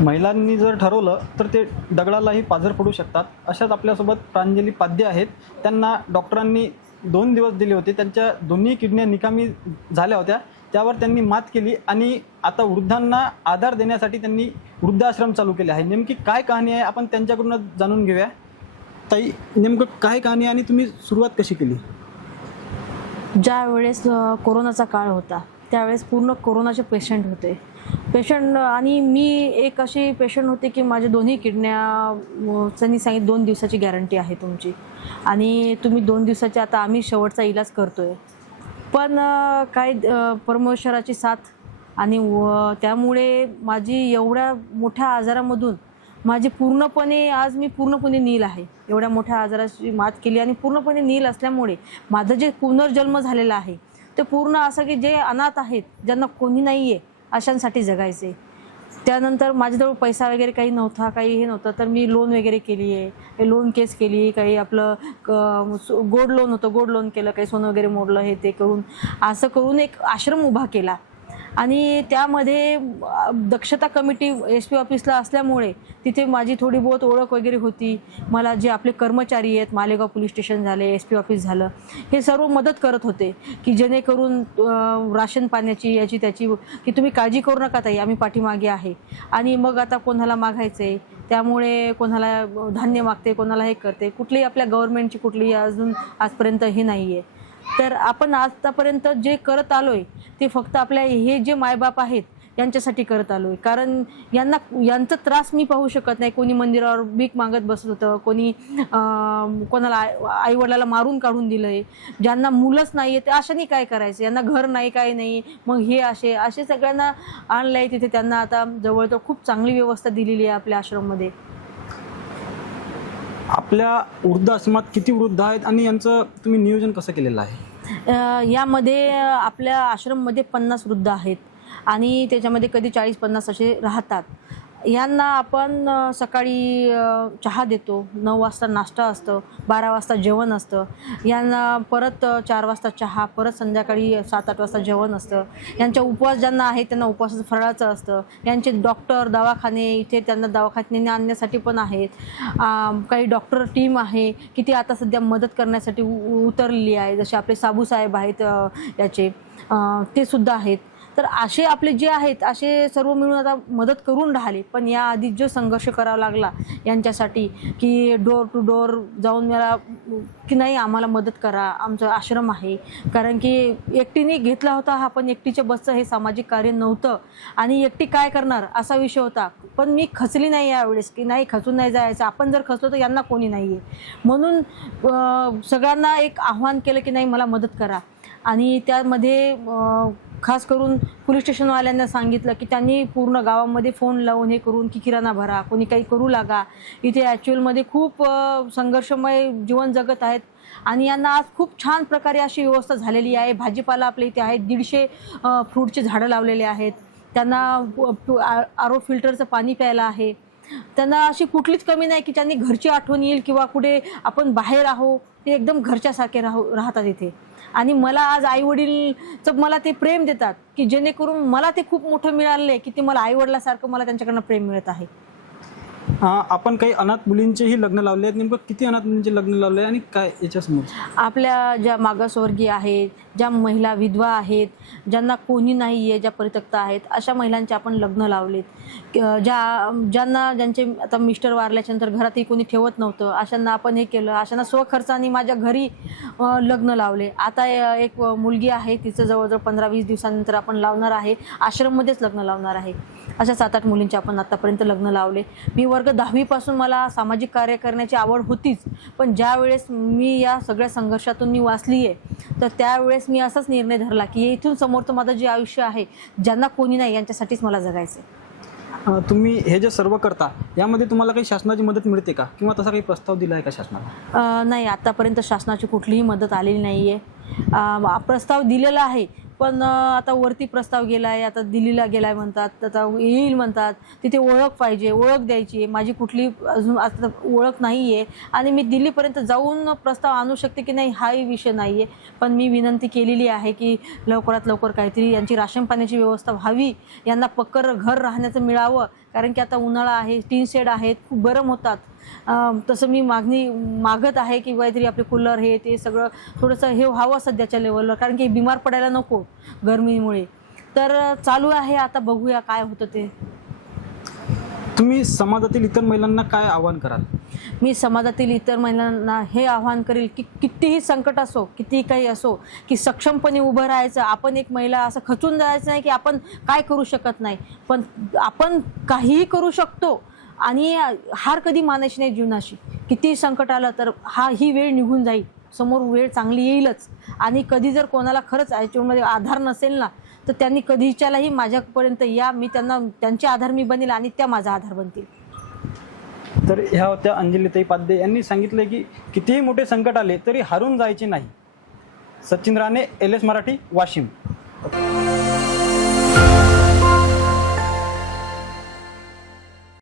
महिलांनी जर ठरवलं तर ते दगडालाही पाझर पडू शकतात. अशाच आपल्यासोबत प्रांजली पाध्ये आहेत. त्यांना डॉक्टरांनी 2 दिवस दिले होते. त्यांच्या दोन्ही किडन्या निकामी झाल्या होत्या. त्यावर त्यांनी मात केली आणि आता वृद्धांना आधार देण्यासाठी त्यांनी वृद्धाश्रम चालू केले आहे. नेमकी काय कहाणी आहे आपण त्यांच्याकडूनच जाणून घेऊया. ताई, नेमकं काय कहाणी आहे आणि तुम्ही सुरुवात कशी केली? ज्या वेळेस कोरोनाचा काळ होता त्यावेळेस पूर्ण कोरोनाचे पेशंट होते. आणि मी एक अशी पेशंट होते की माझे दोन्ही किडन्या त्यांनी सांगितलं 2 दिवसाची गॅरंटी आहे तुमची आणि तुम्ही 2 दिवसाचे आता आम्ही शेवटचा इलाज करतोय. पण काय परमेश्वराची साथ आणि त्यामुळे माझी एवढ्या मोठ्या आजारामधून माझी पूर्णपणे आज मी पूर्णपणे नील आहे. एवढ्या मोठ्या आजाराची मात केली आणि पूर्णपणे नील असल्यामुळे माझं जे पुनर्जन्म झालेला आहे ते पूर्ण असं की जे अनाथ आहेत, ज्यांना कोणी नाही आहे, अशांसाठी जगायचे. त्यानंतर माझ्याजवळ पैसा वगैरे काही नव्हता, काही हे नव्हतं, तर मी लोन वगैरे केली आहे, लोन केस केली, काही आपलं गोल्ड लोन होतं, गोल्ड लोन केलं, काही सोनं वगैरे मोडलं, हे ते करून असं करून एक आश्रम उभा केला. आणि त्यामध्ये दक्षता कमिटी SP ऑफिसला असल्यामुळे तिथे माझी थोडी बहुत ओळख वगैरे होती. मला जे आपले कर्मचारी आहेत, मालेगाव पोलीस स्टेशन झाले, SP ऑफिस झालं, हे सर्व मदत करत होते की जेणेकरून राशन पाण्याची याची त्याची की तुम्ही काळजी करू नका ताई, आम्ही पाठीमागे आहे. आणि मग आता कोणाला मागायचं आहे, त्यामुळे कोणाला धान्य मागते, कोणाला हे करते, कुठलीही आपल्या गव्हर्नमेंटची कुठलीही अजून आजपर्यंत हे नाही आहे. तर आपण आतापर्यंत जे करत आलोय ते फक्त आपल्या हे जे मायबाप आहेत यांच्यासाठी करत आलोय. कारण यांचा त्रास मी पाहू शकत नाही. कोणी मंदिरावर भीक मागत बसत होतं, कोणी कोणाला आईवडिलाला मारून काढून दिलंय, ज्यांना मुलंच नाही आहे ते अशाने काय करायचं, यांना घर नाही, काय नाही, मग हे असे सगळ्यांना आणलंय तिथे. त्यांना आता जवळजवळ खूप चांगली व्यवस्था दिलेली आहे आपल्या आश्रममध्ये. आपल्या वृद्धाश्रमात किती वृद्ध आहेत आणि यांचं तुम्ही नियोजन कसं केलेलं आहे? यामध्ये आपल्या आश्रममध्ये 50 वृद्ध आहेत आणि त्याच्यामध्ये कधी 40-50 असे राहतात. यांना आपण सकाळी चहा देतो, 9 वाजता नाश्ता असतं, 12 वाजता जेवण असतं. यांना परत 4 वाजता चहा, परत संध्याकाळी 7-8 वाजता जेवण असतं. यांच्या उपवास ज्यांना आहे त्यांना उपवासाचं फराळाचं असतं. यांचे डॉक्टर, दवाखाने इथे त्यांना दवाखान्याने आणण्यासाठी पण आहेत. काही डॉक्टर टीम आहे की ती आता सध्या मदत करण्यासाठी उतरलेली आहे. जसे आपले साबूसाहेब आहेत याचे, ते सुद्धा आहेत. तर असे आपले जे आहेत असे सर्व मिळून आता मदत करून राहिले. पण याआधी जो संघर्ष करावा लागला यांच्यासाठी की डोर टू डोर जाऊन मला की नाही आम्हाला मदत करा, आमचं आश्रम आहे. कारण की एकटीने घेतला होता हा, पण एकटीच्या बसचं हे सामाजिक कार्य नव्हतं आणि एकटी काय करणार असा विषय होता. पण मी खचली नाही यावेळेस की नाही, खचून नाही जायचं. आपण जर खचलो तर यांना कोणी नाही आहे म्हणून सगळ्यांना एक आव्हान केलं की नाही मला मदत करा. आणि त्यामध्ये खास करून पोलीस स्टेशनवाल्यांना सांगितलं की त्यांनी पूर्ण गावामध्ये फोन लावून हे करून की किराणा भरा, कोणी काही करू लागा. इथे ॲक्च्युअलमध्ये खूप संघर्षमय जीवन जगत आहेत आणि यांना आज खूप छान प्रकारे अशी व्यवस्था झालेली आहे. भाजीपाला आपल्या इथे आहे, 150 फ्रूटचे झाडं लावलेले आहेत. त्यांना RO फिल्टरचं पाणी प्यायला आहे. त्यांना अशी कुठलीच कमी नाही की त्यांनी घरची आठवण येईल किंवा कुठे आपण बाहेर आहो, ते एकदम घरच्यासारखे राहतात इथे. आणि मला आज आईवडीलचं मला ते प्रेम देतात की जेणेकरून मला ते खूप मोठं मिळालं आहे की ते मला आईवडिलासारखं मला त्यांच्याकडनं प्रेम मिळत आहे. आपण काही अनाथ मुलींचेही लग्न लावले आहेत. नेमकं किती अनाथ मुलींचे लग्न लावले आणि काय याच्यासमोर? आपल्या ज्या मागासवर्गीय आहेत, ज्या महिला विधवा आहेत, ज्यांना कोणी नाही आहे, ज्या परित्यक्त आहेत, अशा महिलांचे आपण लग्न लावलेत. ज्यांचे आता मिस्टर वारल्याच्यानंतर घरातही कोणी ठेवत नव्हतं, अशांना आपण हे केलं. अशांना स्वखर्चाने माझ्या घरी लग्न लावले. आता एक मुलगी आहे, तिचं जवळजवळ 15-20 दिवसानंतर आपण लावणार आहे, आश्रममध्येच लग्न लावणार आहे. अशा 7-8 मुलींचे आपण आत्तापर्यंत लग्न लावले. मी वर्ग 10वी पासून मला सामाजिक कार्य करण्याची आवड होतीच. पण ज्या वेळेस मी या सगळ्या संघर्षातून मी वाचली आहे तर त्यावेळेस मी असाच निर्णय धरला की इथून समोरचं माझं जे आयुष्य आहे, ज्यांना कोणी नाही यांच्यासाठीच मला जगायचं आहे. तुम्ही हे जे सर्व करता यामध्ये तुम्हाला काही शासनाची मदत मिळते का किंवा तसा काही प्रस्ताव दिला आहे का शासनाला? नाही, आत्तापर्यंत शासनाची कुठलीही मदत आलेली नाही आहे. प्रस्ताव दिलेला आहे पण आता वरती प्रस्ताव गेला आहे, आता दिल्लीला गेला आहे म्हणतात, आता येईल म्हणतात. तिथे ओळख पाहिजे, ओळख द्यायची आहे. माझी कुठली अजून आता ओळख नाही आहे आणि मी दिल्लीपर्यंत जाऊन प्रस्ताव आणू शकते की नाही हाही विषय नाही आहे. पण मी विनंती केलेली आहे की लवकरात लवकर काहीतरी यांची राशन पाण्याची व्यवस्था व्हावी, यांना पक्कं घर राहण्याचं मिळावं. कारण की आता उन्हाळा आहे, टीन शेड आहेत, खूप गरम होतात. तसं मी मागत आहे की काहीतरी आपले कूलर हे ते सगळं थोडंसं हे व्हावं सध्याच्या लेवलवर, कारण की बिमार पडायला नको गरमीमुळे. तर चालू आहे, आता बघूया काय होतं ते. तुम्ही समाजातील इतर महिलांना काय आवाहन कराल? मी समाजातील इतर महिलांना हे आवाहन करेल की कितीही संकट असो, कितीही काही असो, की सक्षमपणे उभं राहायचं. आपण एक महिला असं खचून जायचं नाही की आपण काय करू शकत नाही, पण आपण काहीही करू शकतो. आणि हार कधी मानायची नाही जीवनाशी. कितीही संकट आलं तर ही वेळ निघून जाईल, समोर वेळ चांगली येईलच. आणि कधी जर कोणाला खरंच याच्यामध्ये आधार नसेल ना, तर त्यांनी कधीच्यालाही माझ्यापर्यंत या, मी त्यांचे आधार मी बनेल आणि त्या माझा आधार बनतील. तर ह्या होत्या अंजलीताई पाध्ये. यांनी सांगितले की कितीही मोठे संकट आले तरी हारून जायचे नाही. सचिन राणे, LS मराठी, वाशिम.